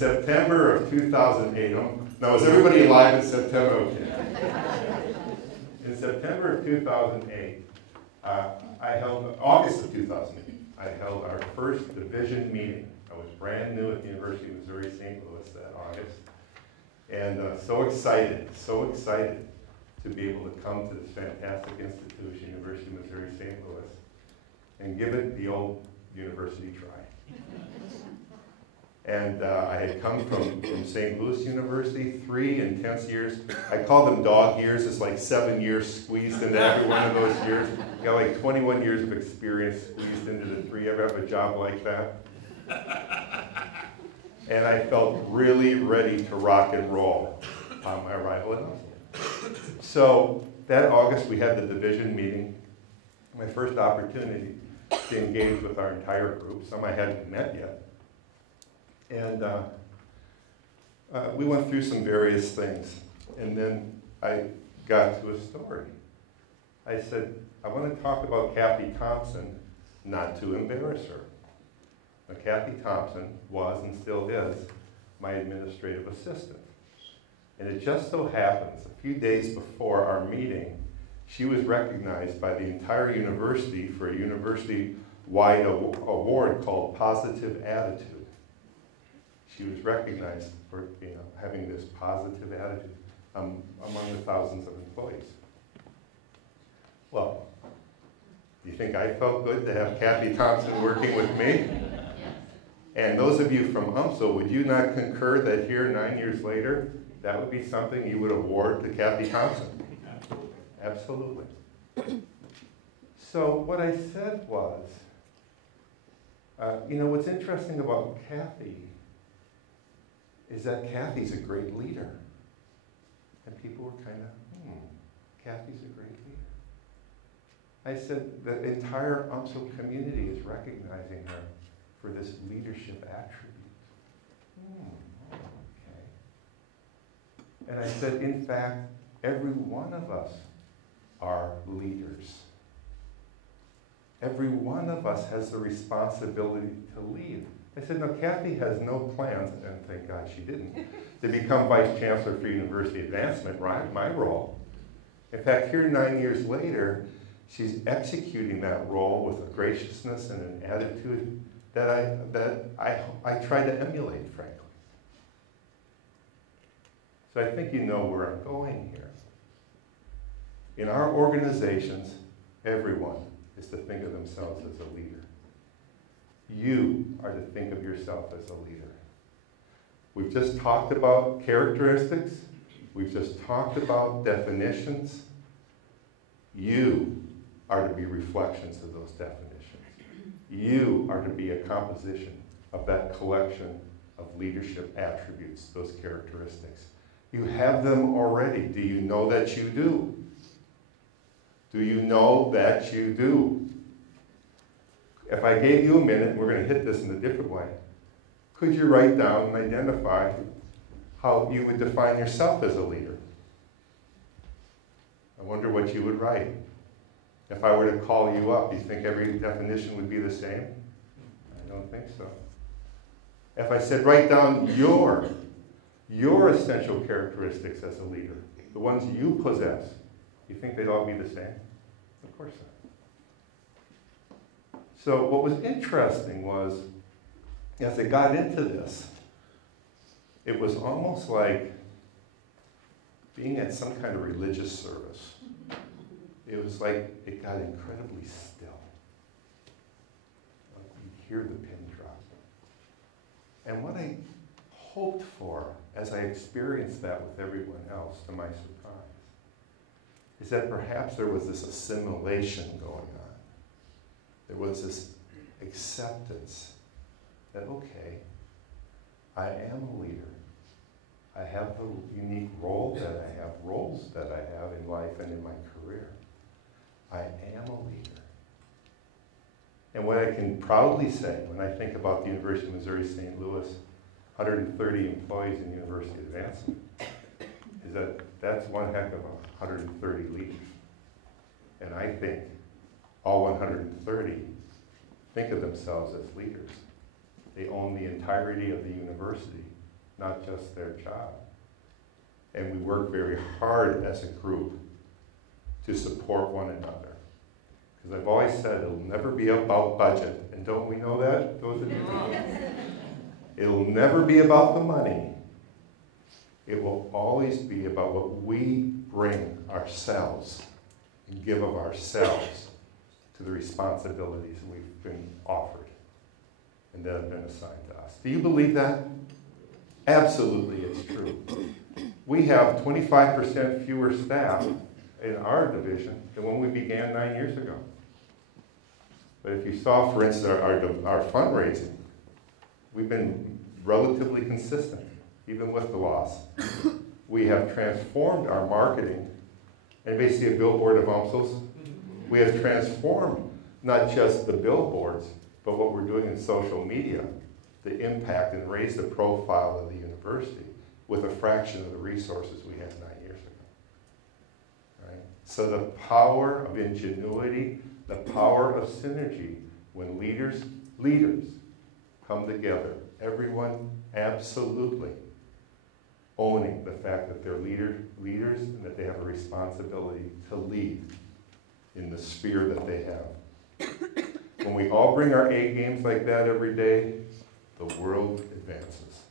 September of 2008, now is everybody alive in September? Okay. In September of 2008, August of 2008, I held our first division meeting. I was brand new at the University of Missouri St. Louis that August. And so excited to be able to come to this fantastic institution, University of Missouri St. Louis, and give it the old university try. And I had come from St. Louis University, 3 intense years. I call them dog years. It's like 7 years squeezed into every one of those years. You got like 21 years of experience squeezed into the 3. Ever have a job like that? And I felt really ready to rock and roll on my arrival in Oslo. So that August we had the division meeting, my first opportunity to engage with our entire group, some I hadn't met yet. And we went through some various things. And then I got to a story. I said, I want to talk about Kathy Thompson, not to embarrass her. Now, Kathy Thompson was and still is my administrative assistant. And it just so happens, a few days before our meeting, she was recognized by the entire university for a university-wide award called Positive Attitude. She was recognized for having this positive attitude among the thousands of employees. Well, do you think I felt good to have Kathy Thompson working with me? And those of you from UMSL, would you not concur that here 9 years later, that would be something you would award to Kathy Thompson? Absolutely. So what I said was, what's interesting about Kathy is that Kathy's a great leader. And people were kind of, Kathy's a great leader. I said the entire UMSL community is recognizing her for this leadership attribute. Okay. And I said, in fact, every one of us are leaders. Every one of us has the responsibility to lead. I said, no, Kathy has no plans, and thank God she didn't, to become Vice Chancellor for University Advancement, right? My role. In fact, here 9 years later, she's executing that role with a graciousness and an attitude that I try to emulate, frankly. So I think you know where I'm going here. In our organizations, everyone is to think of themselves as a leader. You are to think of yourself as a leader. We've just talked about characteristics. We've just talked about definitions. You are to be reflections of those definitions. You are to be a composition of that collection of leadership attributes, those characteristics. You have them already. Do you know that you do? Do you know that you do? If I gave you a minute, and we're going to hit this in a different way, could you write down and identify how you would define yourself as a leader? I wonder what you would write. If I were to call you up, you think every definition would be the same? I don't think so. If I said, write down your essential characteristics as a leader, the ones you possess, you think they'd all be the same? Of course not. So what was interesting was, as I got into this, it was almost like being at some kind of religious service. It was like it got incredibly still. You hear the pin drop. And what I hoped for, as I experienced that with everyone else, to my surprise, is that perhaps there was this assimilation going on. There was this acceptance that, okay, I am a leader. I have the unique role that I have, roles that I have in life and in my career. I am a leader. And what I can proudly say when I think about the University of Missouri St. Louis, 130 employees in University Advancement, is that that's one heck of 130 leaders. And I think all 130 think of themselves as leaders. They own the entirety of the university not just their job. And we work very hard as a group to support one another. Because I've always said it'll never be about budget. And don't we know that, those of you? It'll never be about the money. It will always be about what we bring ourselves and give of ourselves to the responsibilities we've been offered and that have been assigned to us. Do you believe that? Absolutely, it's true. We have 25% fewer staff in our division than when we began 9 years ago. But if you saw, for instance, our fundraising, we've been relatively consistent, even with the loss. We have transformed our marketing. Anybody see a billboard of UMSLs? We have transformed not just the billboards, but what we're doing in social media, the impact and raise the profile of the university with a fraction of the resources we had 9 years ago. Right? So the power of ingenuity, the power of synergy, when leaders come together, everyone absolutely owning the fact that they're leaders and that they have a responsibility to lead in the sphere that they have. When we all bring our A games like that every day, the world advances.